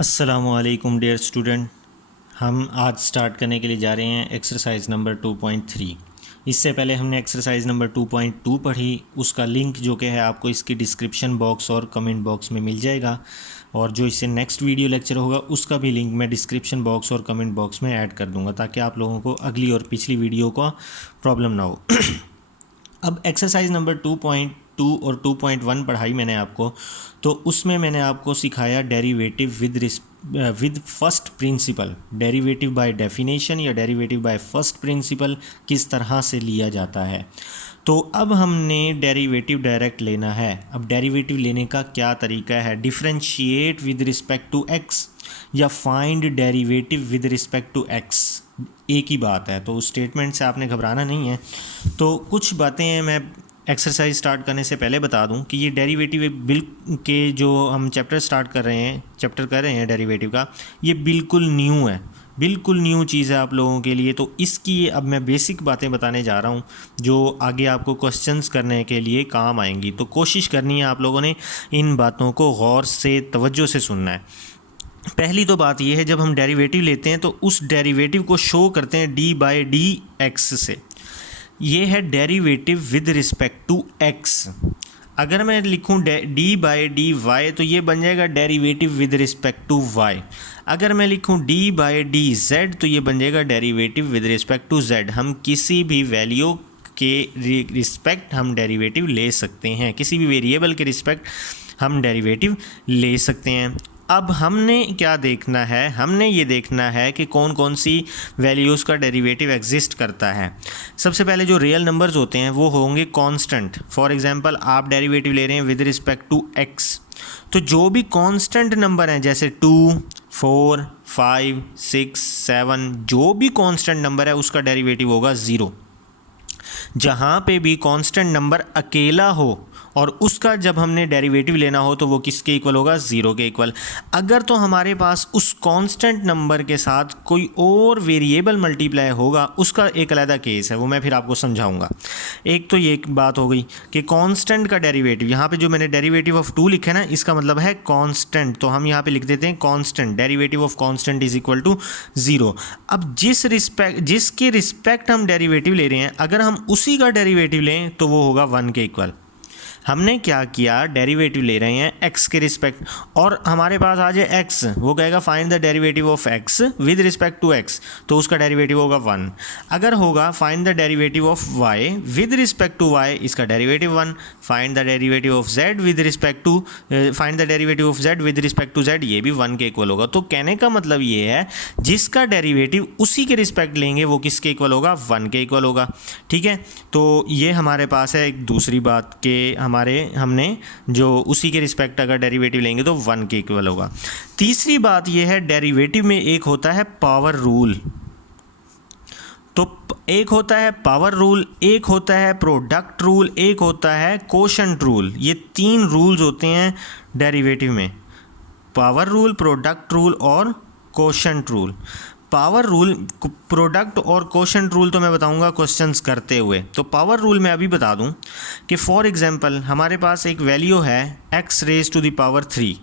अस्सलामुअलैकुम dear student. हम आज स्टार्ट करने के लिए जा रहे हैं एक्सरसाइज नंबर 2.3। इससे पहले हमने एक्सरसाइज नंबर 2.2 पढ़ी। उसका लिंक जो कि है आपको इसकी डिस्क्रिप्शन बॉक्स और कमेंट बॉक्स में मिल जाएगा, और जो इससे नेक्स्ट वीडियो लेक्चर होगा उसका भी लिंक मैं डिस्क्रिप्शन बॉक्स और कमेंट बॉक्स में ऐड कर दूंगा, ताकि आप लोगों को अगली और पिछली वीडियो का प्रॉब्लम ना हो। अब एक्सरसाइज नंबर 2.2 और 2.1 पढ़ाई मैंने आपको, तो उसमें मैंने आपको सिखाया derivative with first principle. Derivative by definition या डेरिवेटिव बाय फर्स्ट प्रिंसिपल किस तरह से लिया जाता है। तो अब हमने डेरिवेटिव डायरेक्ट लेना है। अब डेरिवेटिव लेने का क्या तरीका है? Differentiate with respect to X या find derivative with respect to X, एक ही बात है। तो उस स्टेटमेंट से आपने घबराना नहीं है। तो कुछ बातें हैं मैं एक्सरसाइज स्टार्ट करने से पहले बता दूं कि ये डेरिवेटिव बिल के जो हम चैप्टर कर रहे हैं डेरिवेटिव का, ये बिल्कुल न्यू है, बिल्कुल न्यू चीज़ है आप लोगों के लिए। तो इसकी अब मैं बेसिक बातें बताने जा रहा हूँ जो आगे आपको क्वेश्चंस करने के लिए काम आएंगी। तो कोशिश करनी है आप लोगों ने इन बातों को गौर से तवज्जो से सुनना है। पहली तो बात यह है, जब हम डेरिवेटिव लेते हैं तो उस डेरिवेटिव को शो करते हैं डी बाई डी एक्स से। ये है derivative with respect to x. अगर मैं लिखूं डी बाई डी वाई तो ये बन जाएगा derivative with respect to y. अगर मैं लिखूं डी बाई डी जेड तो ये बन जाएगा derivative with respect to z. हम किसी भी वैल्यू के रिस्पेक्ट हम डेरिवेटिव ले सकते हैं, किसी भी वेरिएबल के रिस्पेक्ट हम डेरिवेटिव ले सकते हैं। अब हमने क्या देखना है? हमने ये देखना है कि कौन कौन सी वैल्यूज़ का डेरिवेटिव एग्जिस्ट करता है। सबसे पहले जो रियल नंबर्स होते हैं वो होंगे कांस्टेंट। फॉर एग्जांपल आप डेरिवेटिव ले रहे हैं विद रिस्पेक्ट टू एक्स, तो जो भी कांस्टेंट नंबर हैं जैसे 2, 4, 5, 6, 7, जो भी कांस्टेंट नंबर है उसका डेरिवेटिव होगा 0। जहाँ पे भी कांस्टेंट नंबर अकेला हो और उसका जब हमने डेरिवेटिव लेना हो तो वो किसके इक्वल होगा? 0 के इक्वल। अगर तो हमारे पास उस कांस्टेंट नंबर के साथ कोई और वेरिएबल मल्टीप्लाई होगा, उसका एक अलग केस है, वो मैं फिर आपको समझाऊंगा। एक तो ये बात हो गई कि कांस्टेंट का डेरिवेटिव, यहाँ पे जो मैंने डेरिवेटिव ऑफ 2 लिखा है ना, इसका मतलब है कांस्टेंट। तो हम यहाँ पे लिख देते हैं constant, derivative of constant is equal to 0। अब जिसके रिस्पेक्ट हम डेरिवेटिव ले रहे हैं, अगर हम उसी का डेरिवेटिव लें तो वो होगा 1 के इक्वल। हमने क्या किया? डेरिवेटिव ले रहे हैं x के रिस्पेक्ट, और हमारे पास आ जाए x, वो कहेगा find the derivative of x with respect to x, तो उसका डेरिवेटिव होगा 1। अगर होगा find the derivative of y with respect to y, इसका derivative 1। Find the derivative of z with respect to find the derivative of z with respect to z, ये भी 1 के equal होगा। तो कहने का मतलब ये है जिसका डेरिवेटिव उसी के रिस्पेक्ट लेंगे वो किसके इक्वल होगा? 1 के इक्वल होगा। ठीक है, तो ये हमारे पास है एक दूसरी बात के हमने जो उसी के रिस्पेक्ट अगर डेरिवेटिव लेंगे तो 1 के इक्वल होगा। तीसरी बात यह है, डेरिवेटिव में एक होता है पावर रूल। तो एक होता है पावर रूल, एक होता है प्रोडक्ट रूल, एक होता है कोशेंट रूल। ये 3 रूल्स होते हैं डेरिवेटिव में, पावर रूल, प्रोडक्ट रूल और quotient rule. Power rule, product और कोशेंट रूल तो मैं बताऊंगा क्वेश्चंस करते हुए। तो पावर रूल मैं अभी बता दूं कि फॉर एग्जांपल हमारे पास एक वैल्यू है x raise to the power 3,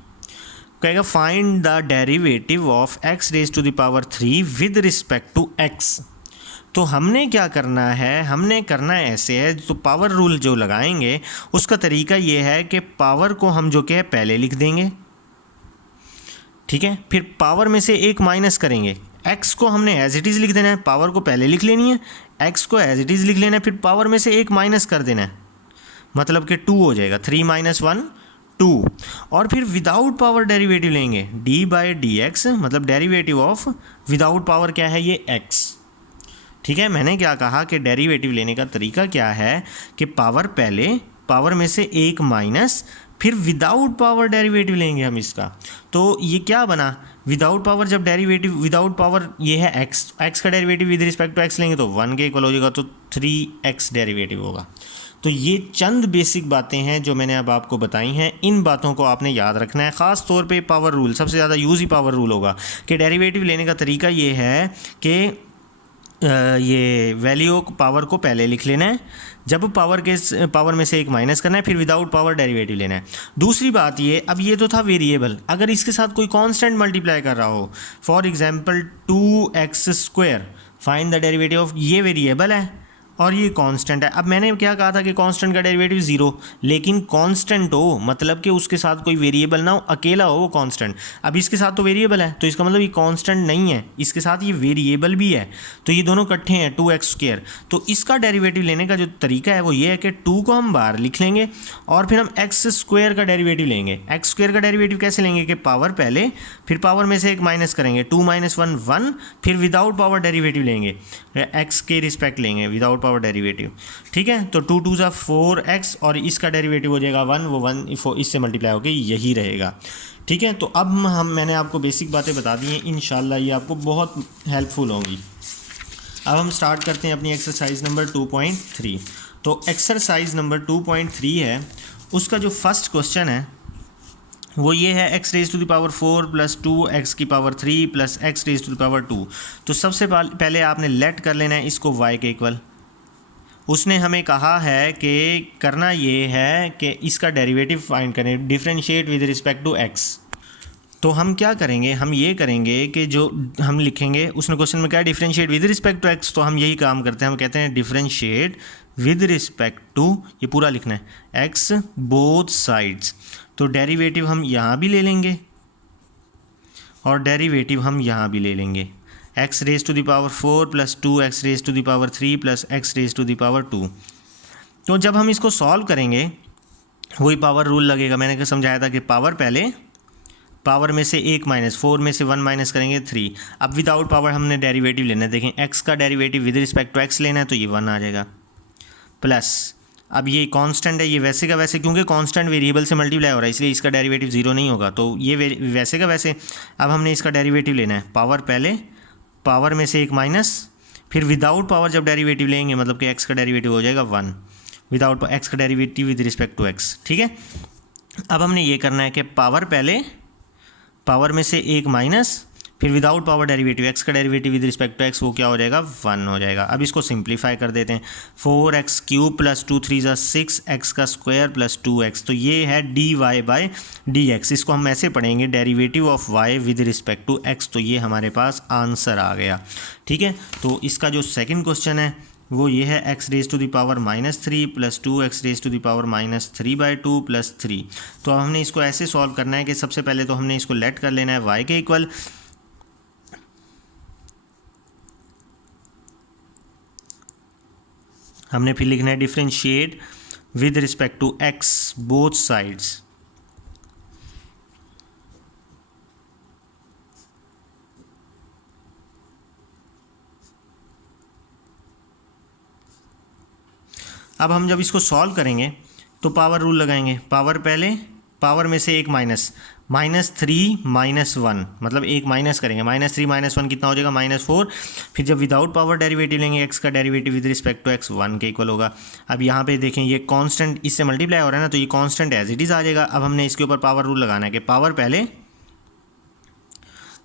कहेगा find the derivative of x raise to the power 3 with respect to x। तो हमने क्या करना है? हमने करना ऐसे है, तो पावर रूल जो लगाएंगे उसका तरीका ये है कि पावर को हम जो कि पहले लिख देंगे, ठीक है, फिर पावर में से एक माइनस करेंगे। x को हमने एज इट इज़ लिख देना है, पावर को पहले लिख लेनी है, x को एज इट इज़ लिख लेना है, फिर पावर में से एक माइनस कर देना है, मतलब कि 2 हो जाएगा। 3 - 1 2। और फिर विदाउट पावर डेरिवेटिव लेंगे, d बाई डी एक्स, मतलब डेरिवेटिव ऑफ विदाउट पावर क्या है? ये x। ठीक है, मैंने क्या कहा कि डेरिवेटिव लेने का तरीका क्या है कि पावर पहले, पावर में से एक माइनस, फिर विदाउट पावर डेरिवेटिव लेंगे हम इसका। तो ये क्या बना? विदाउट पावर, जब डेरिवेटिव विदाउट पावर ये है x का derivative with respect to x लेंगे तो 1 के इक्वल हो जाएगा, तो 3x डेरिवेटिव होगा। तो ये चंद बेसिक बातें हैं जो मैंने अब आपको बताई हैं। इन बातों को आपने याद रखना है, ख़ास तौर पे पावर रूल, सबसे ज़्यादा यूज़ ही पावर रूल होगा कि डेरिवेटिव लेने का तरीका ये है कि ये वैल्यू पावर को पहले लिख लेना है, जब पावर में से एक माइनस करना है, फिर विदाउट पावर डेरिवेटिव लेना है। दूसरी बात ये, अब ये तो था वेरिएबल, अगर इसके साथ कोई कांस्टेंट मल्टीप्लाई कर रहा हो, for example 2x², find the derivative of, ये वेरिएबल है और ये कांस्टेंट है। अब मैंने क्या कहा था कि कांस्टेंट का डेरिवेटिव 0, लेकिन कांस्टेंट हो मतलब कि उसके साथ कोई वेरिएबल ना हो, अकेला हो वो कांस्टेंट। अब इसके साथ तो वेरिएबल है, तो इसका मतलब ये कांस्टेंट नहीं है, इसके साथ ये वेरिएबल भी है, तो ये दोनों इकट्ठे हैं 2x²। तो इसका डेरिवेटिव लेने का जो तरीका है वो ये है कि 2 को हम बाहर लिख लेंगे और फिर हम x² का डेरिवेटिव लेंगे। x² का डेरिवेटिव कैसे लेंगे कि पावर पहले, फिर पावर में से एक माइनस करेंगे, 2 - 1 1, फिर विदाउट पावर डेरिवेटिव लेंगे, x के रिस्पेक्ट लेंगे विदाउट पावर डेरिवेटिव। ठीक है, तो 2 × 2 = 4x और इसका डेरिवेटिव हो जाएगा 1, वो 1 इससे मल्टीप्लाई होकर यही रहेगा। ठीक है, तो अब मैंने आपको बेसिक बातें बता दी हैं, इंशाल्लाह ये आपको बहुत हेल्पफुल होंगी। अब हम स्टार्ट करते हैं अपनी एक्सरसाइज नंबर 2.3। तो एक्सरसाइज नंबर 2.3 है, उसका जो फर्स्ट क्वेश्चन है वो ये है x⁴ + 2x³ + x⁴ 2। तो सबसे पहले आपने लेट कर लेना है इसको y के इक्वल। उसने हमें कहा है कि करना ये है कि इसका डेरिवेटिव फाइंड करें, differentiate with respect to x। तो हम क्या करेंगे, हम ये करेंगे कि जो हम लिखेंगे, उसने क्वेश्चन में क्या है, differentiate with respect to x, तो हम यही काम करते हैं, हम कहते हैं डिफरेंशिएट विद रिस्पेक्ट टू, ये पूरा लिखना है, x बोथ साइड्स। तो डेरिवेटिव हम यहाँ भी ले लेंगे और डेरिवेटिव हम यहाँ भी ले लेंगे, x⁴ + 2x⁴ + x⁴ 2। तो जब हम इसको सॉल्व करेंगे वही पावर रूल लगेगा। मैंने क्या समझाया था कि पावर पहले, पावर में से एक माइनस, 4 में से 1 माइनस करेंगे 3। अब विदाउट पावर हमने डेरिवेटिव लेना है, देखें x का derivative with respect to x लेना है, तो ये 1 आ जाएगा, प्लस अब ये कांस्टेंट है, ये वैसे का वैसे, क्योंकि कांस्टेंट वेरिएबल से मल्टीप्लाई हो रहा है इसलिए इसका डेरिवेटिव 0 नहीं होगा, तो ये वैसे का वैसे। अब हमने इसका डेरिवेटिव लेना है, पावर पहले, पावर में से एक माइनस, फिर विदाउट पावर जब डेरिवेटिव लेंगे मतलब कि x का डेरिवेटिव हो जाएगा 1, विदाउट x का derivative with respect to x। ठीक है, अब हमने ये करना है कि पावर पहले, पावर में से एक माइनस, फिर विदाउट पावर डेरिवेटिव, x का derivative with respect to x, वो क्या हो जाएगा, 1 हो जाएगा। अब इसको सिंप्लीफाई कर देते हैं, 4x³ + 2 × 3 = 6x² + 2x। तो ये है dy/dx, इसको हम ऐसे पढ़ेंगे, derivative of y with respect to x। तो ये हमारे पास आंसर आ गया। ठीक है, तो इसका जो सेकंड क्वेश्चन है वो ये है x⁻³ - 3 + 2x⁻³ (3/2 + 3). तो अब हमने इसको ऐसे सॉल्व करना है कि सबसे पहले तो हमने इसको लेट कर लेना है y के इक्वल, हमने फिर लिखना है differentiate with respect to x both sides. अब हम जब इसको सॉल्व करेंगे तो पावर रूल लगाएंगे, पावर पहले, पावर में से एक माइनस, -3 - 1 मतलब एक माइनस करेंगे, -3 - 1 कितना हो जाएगा, -4। फिर जब विदाउट पावर डेरिवेटिव लेंगे, x का derivative with respect to x 1 के इक्वल होगा। अब यहाँ पे देखें ये कांस्टेंट इससे मल्टीप्लाई हो रहा है ना, तो ये कांस्टेंट एज इट इज़ आ जाएगा। अब हमने इसके ऊपर पावर रूल लगाना है कि पावर पहले,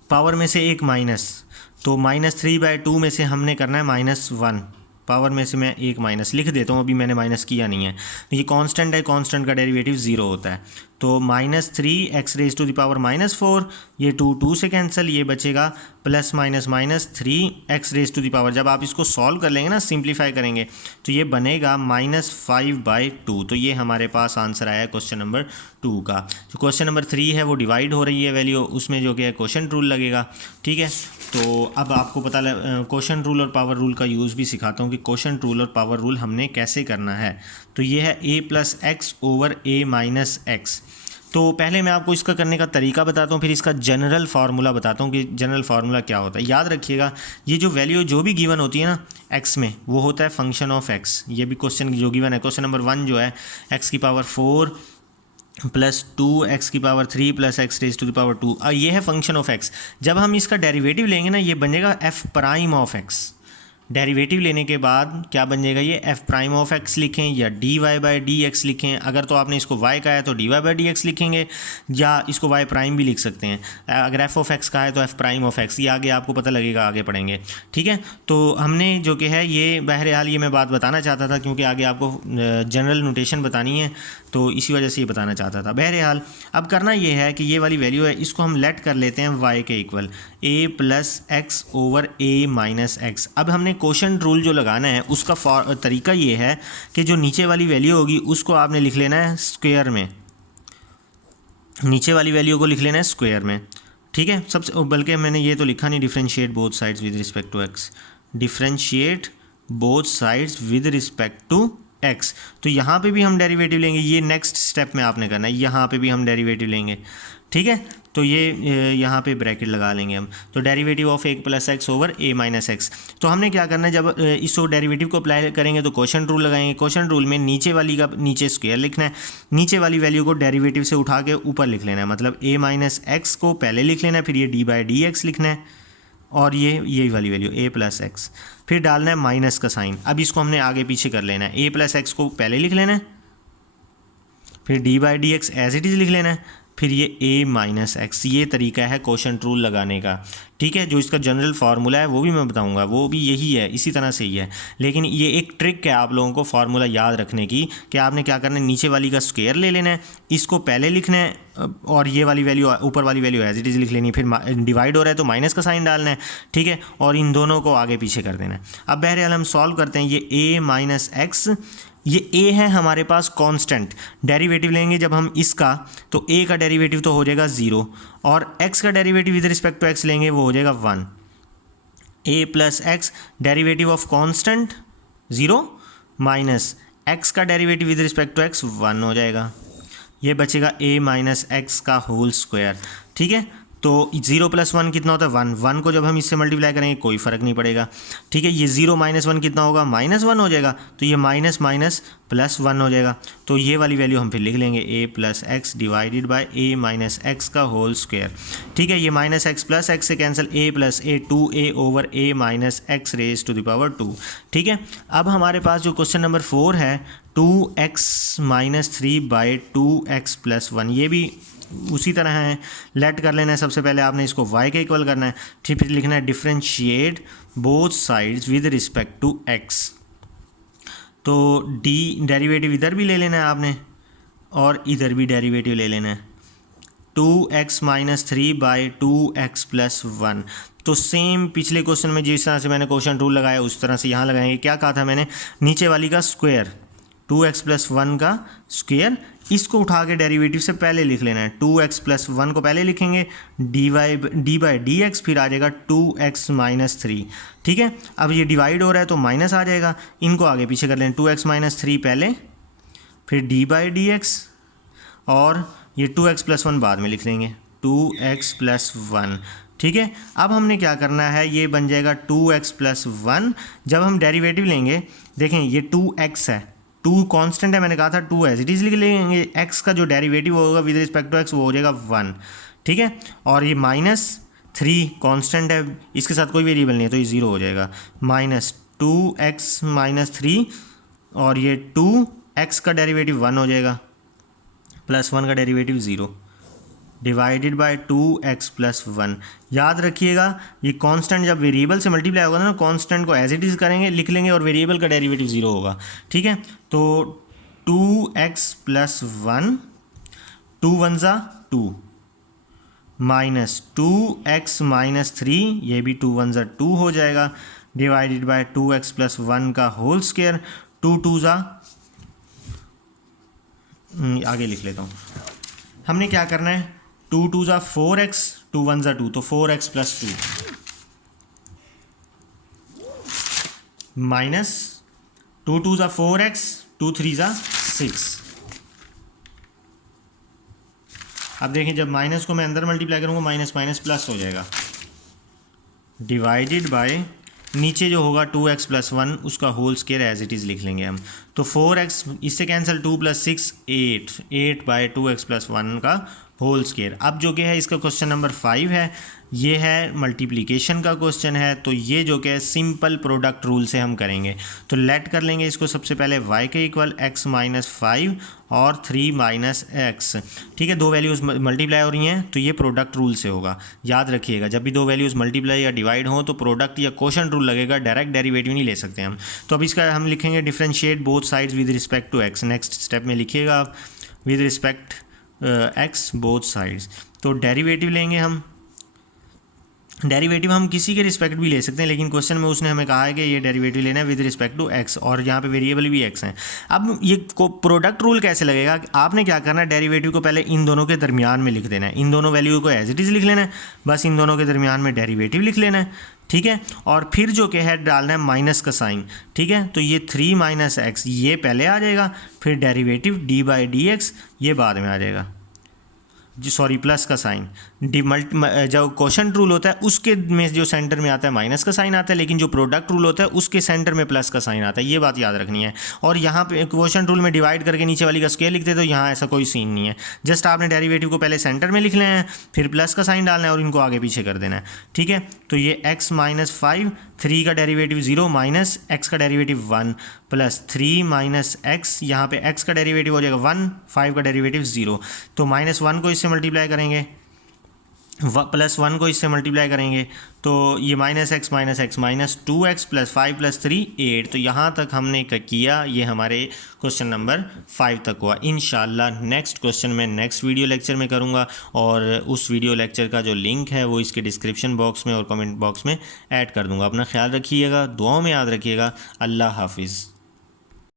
पावर में से एक माइनस, तो -3/2 में से हमने करना है -1, पावर में से मैं एक माइनस लिख देता हूँ, अभी मैंने माइनस किया नहीं है। ये कांस्टेंट है, कांस्टेंट का डेरिवेटिव 0 होता है, तो -3x⁻⁻4, ये 2 से कैंसिल, ये बचेगा ±-3x⁻⁻। जब आप इसको सॉल्व कर लेंगे ना, सिंप्लीफाई करेंगे, तो ये बनेगा -5/2। तो ये हमारे पास आंसर आया क्वेश्चन नंबर 2 का। जो क्वेश्चन नंबर 3 है वो डिवाइड हो रही है वैल्यू, उसमें जो कि है क्वेश्चन रूल लगेगा। ठीक है, तो अब आपको पता क्वेश्चन रूल और पावर रूल का यूज़ भी सिखाता हूँ कि क्वेश्चन रूल और पावर रूल हमने कैसे करना है। तो ये है a + x / a - x। तो पहले मैं आपको इसका करने का तरीका बताता हूँ, फिर इसका जनरल फार्मूला बताता हूँ कि जनरल फार्मूला क्या होता है। याद रखिएगा, ये जो वैल्यू जो भी गिवन होती है ना x में, वो होता है फंक्शन ऑफ x। ये भी क्वेश्चन जो गिवन है, क्वेश्चन नंबर 1 जो है x⁴ + 2x⁻³ + x⁻²। ये है फंक्शन ऑफ x। जब हम इसका डेरिवेटिव लेंगे ना, ये बनेगा f' ऑफ x। डेरिवेटिव लेने के बाद क्या बन जाएगा, ये एफ प्राइम ऑफ एक्स लिखें या d y by d x लिखें। अगर तो आपने इसको वाई कहा है तो d y by d x लिखेंगे, या इसको वाई प्राइम भी लिख सकते हैं। अगर एफ ऑफ एक्स कहा है तो एफ प्राइम ऑफ एक्स, ये आगे आपको पता लगेगा, आगे पढ़ेंगे, ठीक है। तो हमने जो कि है ये बहरहाल ये मैं बात बताना चाहता था, क्योंकि आगे आपको जनरल नोटेशन बतानी है, तो इसी वजह से ये बताना चाहता था। बहरहाल अब करना ये है कि ये वाली वैल्यू है, इसको हम लेट कर लेते हैं वाई के इक्वल ए प्लस एक्स ओवर ए माइनस एक्स। अब हमने कोशेंट रूल जो लगाना है उसका तरीका ये है कि जो नीचे वाली वैल्यू होगी उसको आपने लिख लेना है स्क्वायर में, नीचे वाली वैल्यू को लिख लेना है स्क्वायर में, ठीक है। सबसे बल्कि मैंने ये तो लिखा नहीं, differentiate both sides with respect to x, differentiate both sides with respect to x. तो यहाँ पे भी हम डेरिवेटिव लेंगे, ये नेक्स्ट स्टेप में आपने करना है, यहाँ पे भी हम डेरिवेटिव लेंगे, ठीक है। तो ये यहाँ पे ब्रैकेट लगा लेंगे हम। तो derivative of A plus x over A minus x. तो हमने क्या करना है, जब इस डेरिवेटिव को अप्लाई करेंगे तो कोशेंट रूल लगाएंगे। कोशेंट रूल में नीचे वाली का नीचे स्क्वायर लिखना है, नीचे वाली वैल्यू को डेरिवेटिव से उठा के ऊपर लिख लेना है, मतलब ए माइनस एक्स को पहले लिख लेना है, फिर ये डी बाई डी एक्स लिखना है, और ये वाली वैल्यू ए प्लस एक्स, फिर डालना है माइनस का साइन। अब इसको हमने आगे पीछे कर लेना है, ए प्लस एक्स को पहले लिख लेना है, फिर d by d x as it is लिख लेना है, फिर ये a माइनस एक्स। ये तरीका है कोशेंट रूल लगाने का, ठीक है। जो इसका जनरल फार्मूला है वो भी मैं बताऊंगा, वो भी यही है, इसी तरह से ही है, लेकिन ये एक ट्रिक है आप लोगों को फार्मूला याद रखने की कि आपने क्या करना है, नीचे वाली का स्क्वायर ले लेना है, इसको पहले लिखना है, और ये वाली वैल्यू ऊपर वाली वैल्यू एज इट इज़ लिख लेनी है, फिर डिवाइड हो रहा है तो माइनस का साइन डालना है, ठीक है, और इन दोनों को आगे पीछे कर देना है। अब बहरहाल हम सॉल्व करते हैं, ये a माइनस एक्स, ये a है हमारे पास कांस्टेंट, डेरिवेटिव लेंगे जब हम इसका तो a का डेरिवेटिव तो हो जाएगा 0, और x का derivative with respect to x लेंगे वो हो जाएगा 1। a plus x derivative of constant 0 minus x का derivative with respect to x 1 हो जाएगा, ये बचेगा a माइनस एक्स का होल स्क्वायर, ठीक है। तो 0 प्लस 1 कितना होता है 1, 1 को जब हम इससे मल्टीप्लाई करेंगे कोई फ़र्क नहीं पड़ेगा, ठीक है। ये 0 माइनस 1 कितना होगा -1 हो जाएगा, तो ये माइनस माइनस प्लस 1 हो जाएगा। तो ये वाली वैल्यू हम फिर लिख लेंगे a plus x divided by a minus x का होल स्क्वायर, ठीक है। ये माइनस एक्स प्लस एक्स से cancel, a plus a 2a over a minus x raise to the power 2, ठीक है। अब हमारे पास जो क्वेश्चन नंबर 4 है 2x minus 3 by 2x plus 1, ये भी उसी तरह है, लेट कर लेना है। सबसे पहले आपने इसको y के इक्वल करना है, फिर लिखना है differentiate both sides with respect to x। तो डी डेरिवेटिव इधर भी ले लेना है आपने, और इधर भी डेरिवेटिव ले लेना है, 2x minus 3 by 2x plus 1। तो सेम पिछले क्वेश्चन में जिस तरह से मैंने क्वेश्चन रूल लगाया उस तरह से यहाँ लगाएंगे। क्या कहा था मैंने, नीचे वाली का स्क्वायर 2x प्लस 1 का स्क्वायर, इसको उठा के डेरिवेटिव से पहले लिख लेना है, 2x प्लस 1 को पहले लिखेंगे, डी बाई डी एक्स, फिर आ जाएगा 2x माइनस 3, ठीक है। अब ये डिवाइड हो रहा है तो माइनस आ जाएगा, इनको आगे पीछे कर लेना, 2x माइनस 3 पहले, फिर डी बाई डी एक्स, और ये 2x प्लस 1 बाद में लिख लेंगे, 2x प्लस 1, ठीक है। अब हमने क्या करना है, ये बन जाएगा 2x प्लस 1। जब हम डेरिवेटिव लेंगे, देखें ये 2x है, 2 कांस्टेंट है, मैंने कहा था 2 एज इट इज़ लिख लेंगे, x का जो डेरिवेटिव होगा विद रिस्पेक्ट टू x वो हो जाएगा 1, ठीक है। और ये माइनस 3 कांस्टेंट है, इसके साथ कोई वेरिएबल नहीं है तो ये 0 हो जाएगा, माइनस 2x माइनस 3, और ये 2x का डेरिवेटिव 1 हो जाएगा, प्लस 1 का derivative 0, divided by 2x plus 1। याद रखिएगा ये कांस्टेंट जब वेरिएबल से मल्टीप्लाई होगा ना, कांस्टेंट को एज इट इज़ करेंगे, लिख लेंगे, और वेरिएबल का डेरिवेटिव 0 होगा, ठीक है। तो 2x प्लस 1, 2 1 ज़ा 2, माइनस 2x माइनस 3, ये भी 2 1 ज़ा 2 हो जाएगा, डिवाइडेड बाय 2x प्लस 1 का होल स्क्वायर, 2 2 ज़ा, आगे लिख लेता हूँ। हमने क्या करना है, 2 2 ज़ा 4x, 2 1 ज़ा 2, तो 4x प्लस 2 माइनस 2 2 ज़ा 4x, 2 3 ज़ा 6। अब देखें जब माइनस को मैं अंदर मल्टीप्लाई करूँगा माइनस माइनस प्लस हो जाएगा, डिवाइडेड बाय नीचे जो होगा 2x प्लस 1 उसका whole square as it is लिख लेंगे हम। तो 4x इससे cancel, 2 plus 6 8, 8 by 2x plus 1 का होल स्क्वायर। अब जो कि है इसका क्वेश्चन नंबर 5 है, ये है मल्टीप्लिकेशन का क्वेश्चन है। तो ये जो कि है सिंपल प्रोडक्ट रूल से हम करेंगे। तो लेट कर लेंगे इसको सबसे पहले y के इक्वल x माइनस 5 और 3 माइनस एक्स। ठीक है, दो वैल्यूज़ मल्टीप्लाई हो रही हैं तो ये प्रोडक्ट रूल से होगा। याद रखिएगा, जब भी दो वैल्यूज़ मल्टीप्लाई या डिवाइड हो तो प्रोडक्ट या क्वोशंट रूल लगेगा, डायरेक्ट डेरिवेटिव नहीं ले सकते हम। तो अब इसका हम लिखेंगे differentiate both sides with respect to x। Next step में लिखिएगा आप with respect x both sides. तो डेरिवेटिव लेंगे हम। डेरिवेटिव हम किसी के रिस्पेक्ट भी ले सकते हैं, लेकिन क्वेश्चन में उसने हमें कहा है कि ये डेरिवेटिव लेना है विद रिस्पेक्ट टू एक्स, और यहाँ पे वेरिएबल भी एक्स है। अब ये प्रोडक्ट रूल कैसे लगेगा, आपने क्या करना है, डेरिवेटिव को पहले इन दोनों के दरमियान में लिख देना है। इन दोनों वैल्यू को एज इट इज़ लिख लेना है, बस इन दोनों के दरमियान में डेरिवेटिव लिख लेना है। ठीक है, और फिर जो कि है डालना है माइनस का साइन। ठीक है, तो ये 3 माइनस एक्स ये पहले आ जाएगा, फिर derivative D by d x ये बाद में आ जाएगा, जी सॉरी प्लस का साइन। जो क्वोशंट रूल होता है उसके में जो सेंटर में आता है माइनस का साइन आता है, लेकिन जो प्रोडक्ट रूल होता है उसके सेंटर में प्लस का साइन आता है। ये बात याद रखनी है। और यहाँ पे क्वोशंट रूल में डिवाइड करके नीचे वाली का स्क्वायर लिखते, तो यहाँ ऐसा कोई सीन नहीं है। जस्ट आपने डेरिवेटिव को पहले सेंटर में लिख लेना है, फिर प्लस का साइन डालना है और इनको आगे पीछे कर देना है। ठीक है, तो ये x माइनस 5, 3 का डेरिवेटिव 0 माइनस x का डेरिवेटिव 1 प्लस 3 माइनस x, यहाँ पे x का डेरिवेटिव हो जाएगा 1, 5 का डेरिवेटिव 0। तो -1 को इससे मल्टीप्लाई करेंगे, +1 को इससे मल्टीप्लाई करेंगे, तो ये -x minus 2x plus 5 plus 3 8। तो यहाँ तक हमने किया, ये हमारे क्वेश्चन नंबर 5 तक हुआ। इंशाल्लाह नेक्स्ट क्वेश्चन मैं नेक्स्ट वीडियो लेक्चर में करूँगा, और उस वीडियो लेक्चर का जो लिंक है वो इसके डिस्क्रिप्शन बॉक्स में और कमेंट बॉक्स में ऐड कर दूँगा। अपना ख्याल रखिएगा, दुआओं में याद रखिएगा। अल्लाह हाफिज़।